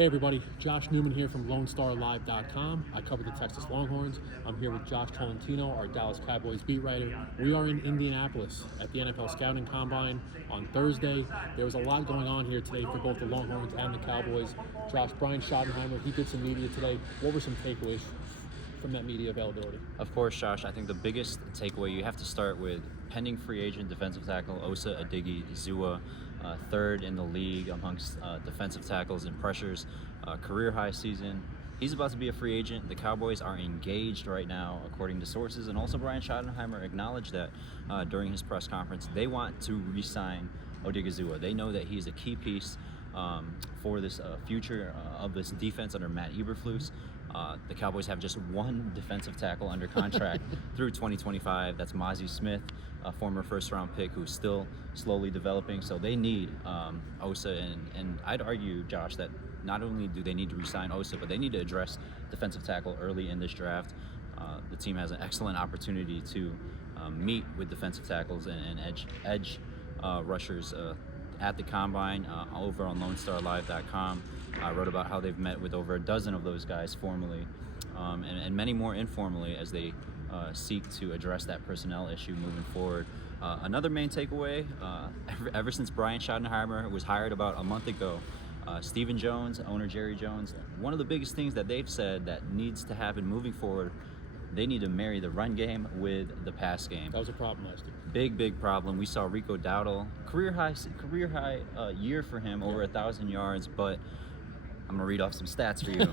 Hey everybody, Josh Newman here from LoneStarLive.com. I cover the Texas Longhorns. I'm here with Josh Tantino, our Dallas Cowboys Beat Writer. We are in Indianapolis at the NFL Scouting Combine on Thursday. There was a lot going on here today for both the Longhorns and the Cowboys. Josh, Brian Schottenheimer, he did some media today. What were some takeaways from that media availability? Of course, Josh, I think the biggest takeaway, you have to start with pending free agent defensive tackle Osa Odighizuwa, third in the league amongst defensive tackles and pressures, career high season. He's about to be a free agent. The Cowboys are engaged right now, according to sources, and also Brian Schottenheimer acknowledged that during his press conference. They want to re-sign Odighizuwa. They know that he's a key piece for this future of this defense under Matt Eberflus. The Cowboys have just one defensive tackle under contract through 2025. That's Mazi Smith, a former first-round pick who's still slowly developing. So they need Osa, and I'd argue, Josh, that not only do they need to re-sign Osa, but they need to address defensive tackle early in this draft. The team has an excellent opportunity to meet with defensive tackles and edge rushers at the Combine. Over on LoneStarLive.com. I wrote about how they've met with over a dozen of those guys formally and many more informally as they seek to address that personnel issue moving forward. Another main takeaway, ever since Brian Schottenheimer was hired about a month ago, Stephen Jones, owner Jerry Jones, one of the biggest things that they've said that needs to happen moving forward, they need to marry the run game with the pass game. That was a problem last year. Big problem. We saw Rico Dowdle, career high year for him, over 1,000 yards, but I'm going to read off some stats for you.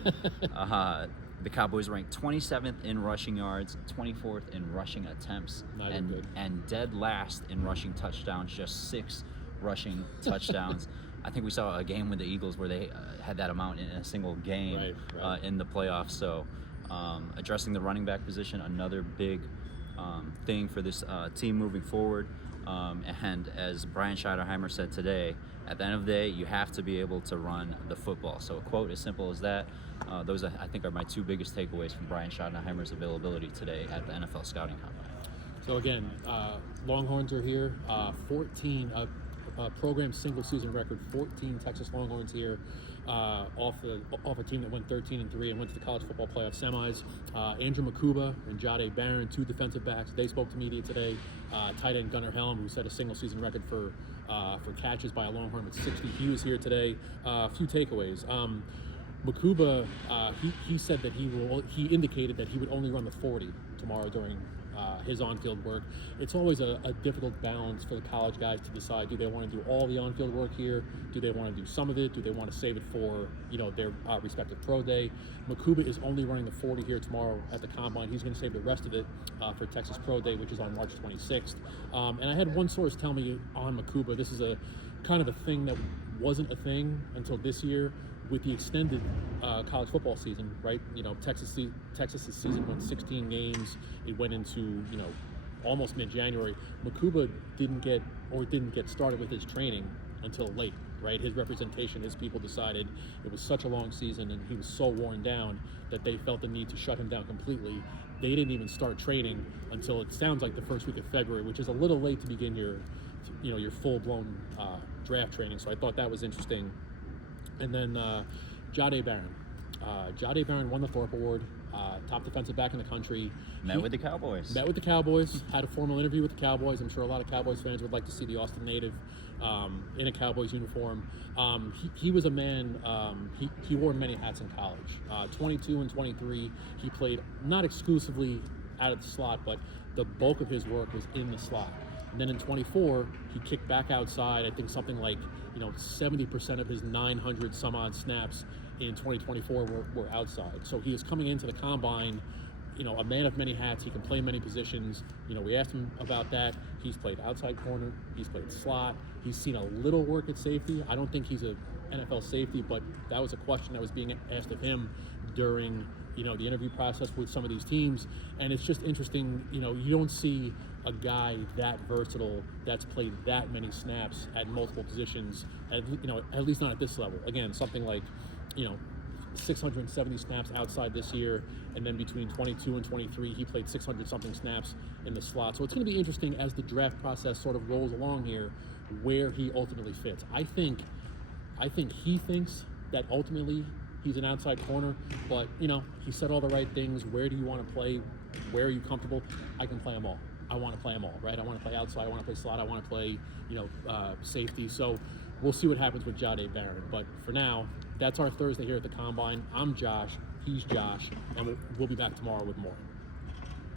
The Cowboys ranked 27th in rushing yards, 24th in rushing attempts, and dead last in rushing touchdowns, just 6 rushing touchdowns. I think we saw a game with the Eagles where they had that amount in a single game in the playoffs. So addressing the running back position, another big thing for this team moving forward. And as Brian Schottenheimer said today, at the end of the day, you have to be able to run the football. So a quote as simple as that. Those, I think, are my 2 biggest takeaways from Brian Schottenheimer's availability today at the NFL Scouting Combine. So again, Longhorns are here. 14 program single season record. 14 Texas Longhorns here off a team that went 13-3 and went to the college football playoff semis. Andrew Mukuba and Jahdae Barron, 2 defensive backs. They spoke to media today. Tight end Gunnar Helm, who set a single season record for catches by a Longhorn with 60. He was here today. A few takeaways. Mukuba, he said that he indicated that he would only run the 40 tomorrow during his on-field work. It's always a difficult balance for the college guys to decide, do they want to do all the on-field work here? Do they want to do some of it? Do they want to save it for their respective pro day? Mukuba is only running the 40 here tomorrow at the Combine. He's going to save the rest of it for Texas Pro Day, which is on March 26th. And I had one source tell me on Mukuba, this is a kind of a thing that wasn't a thing until this year. With the extended college football season, right? Texas's season went 16 games. It went into almost mid-January. Mukuba didn't get started with his training until late, right? His representation, his people decided it was such a long season and he was so worn down that they felt the need to shut him down completely. They didn't even start training until it sounds like the first week of February, which is a little late to begin your full-blown draft training. So I thought that was interesting. And then Jahdae Barron. Jahdae Barron won the Thorpe Award, top defensive back in the country. Met with the Cowboys, had a formal interview with the Cowboys. I'm sure a lot of Cowboys fans would like to see the Austin native in a Cowboys uniform. He was a man, he wore many hats in college. 22 and 23, he played not exclusively out of the slot, but the bulk of his work was in the slot. And then in 24, he kicked back outside. I think something like 70% of his 900 some odd snaps in 2024 were outside. So he is coming into the Combine, a man of many hats. He can play many positions. We asked him about that. He's played outside corner. He's played slot. He's seen a little work at safety. I don't think he's a NFL safety, but that was a question that was being asked of him during the interview process with some of these teams. And it's just interesting, you don't see a guy that versatile that's played that many snaps at multiple positions, at least not at this level. Again, something like, 670 snaps outside this year, and then between 22 and 23, he played 600 something snaps in the slot. So it's going to be interesting as the draft process sort of rolls along here, where he ultimately fits. I think he thinks that ultimately he's an outside corner, but he said all the right things. Where do you want to play? Where are you comfortable? I can play them all. I want to play them all, right? I want to play outside. I want to play slot. I want to play, safety. So we'll see what happens with Jahdae Barron. But for now, that's our Thursday here at the Combine. I'm Josh. He's Josh. And we'll be back tomorrow with more.